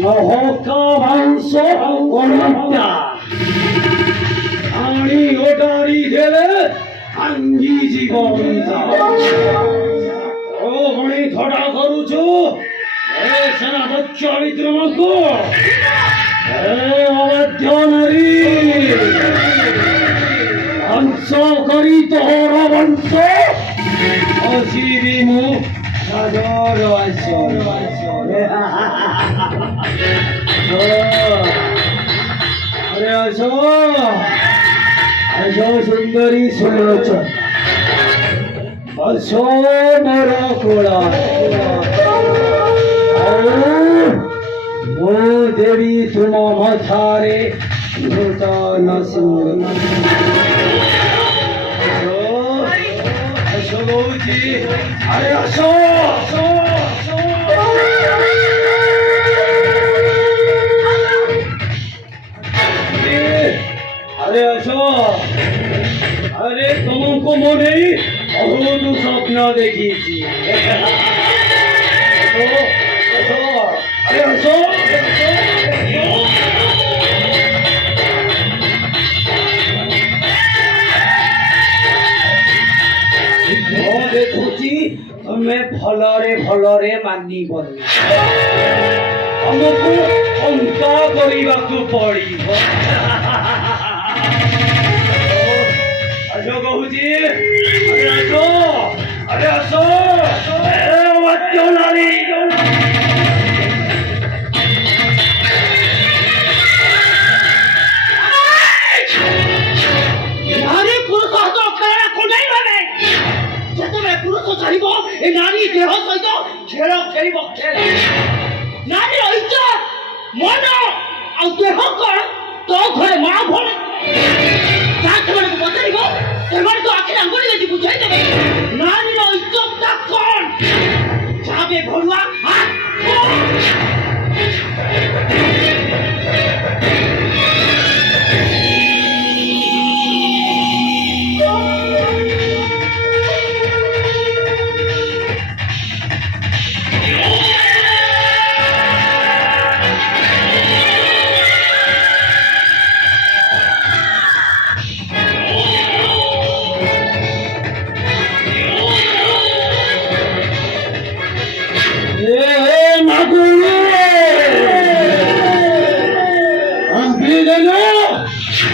মহকাবাংশ অনন্তা আনি ওটারি দেবে আঙ্গি জীবন ও গণি থটা করুছো এ সেনাধ্যক্ষ বিক্রমঙ্ক এ অবাধ্য নারী হংস করি তোর বংশ অসিরি মুখ সাজর আরে আসো আসো সুন্দরী সুলোচন আসো মোর কোলা মো দেবী তুম মথারে নূতন সিংহ আসো বৌজি আরে আসো আসো আরে আসো আরে তোমাকে মনে অদ্ভুত স্বপ্ন দেখিয়েছি আরে আসো ଦେଖୁଛି ତମେ ଭଲରେ ମାନି ବନି ଆମକୁ ଅଙ୍କ କରିବାକୁ ପଡିବ ଆସ କହୁଛି ଆରେ ଆସ ନାରୀ ଏ ନାରୀ ଦେହ ସହିତ ଖେଳ ଖେଳିବ ନାରୀର ଇଜ୍ଜତ ମନ ଆଉ ଦେହ କଣ ତୋ ଘରେ ମା ଭଳି ଯାହା ସେମାନଙ୍କୁ ପଚାରିବ ସେମାନେ ତ ଆଖିରେ ଆଙ୍ଗୁଳି ଦେଇ ବୁଝାଇ ଦେବେ ନାରୀର ଇଜ୍ଜତ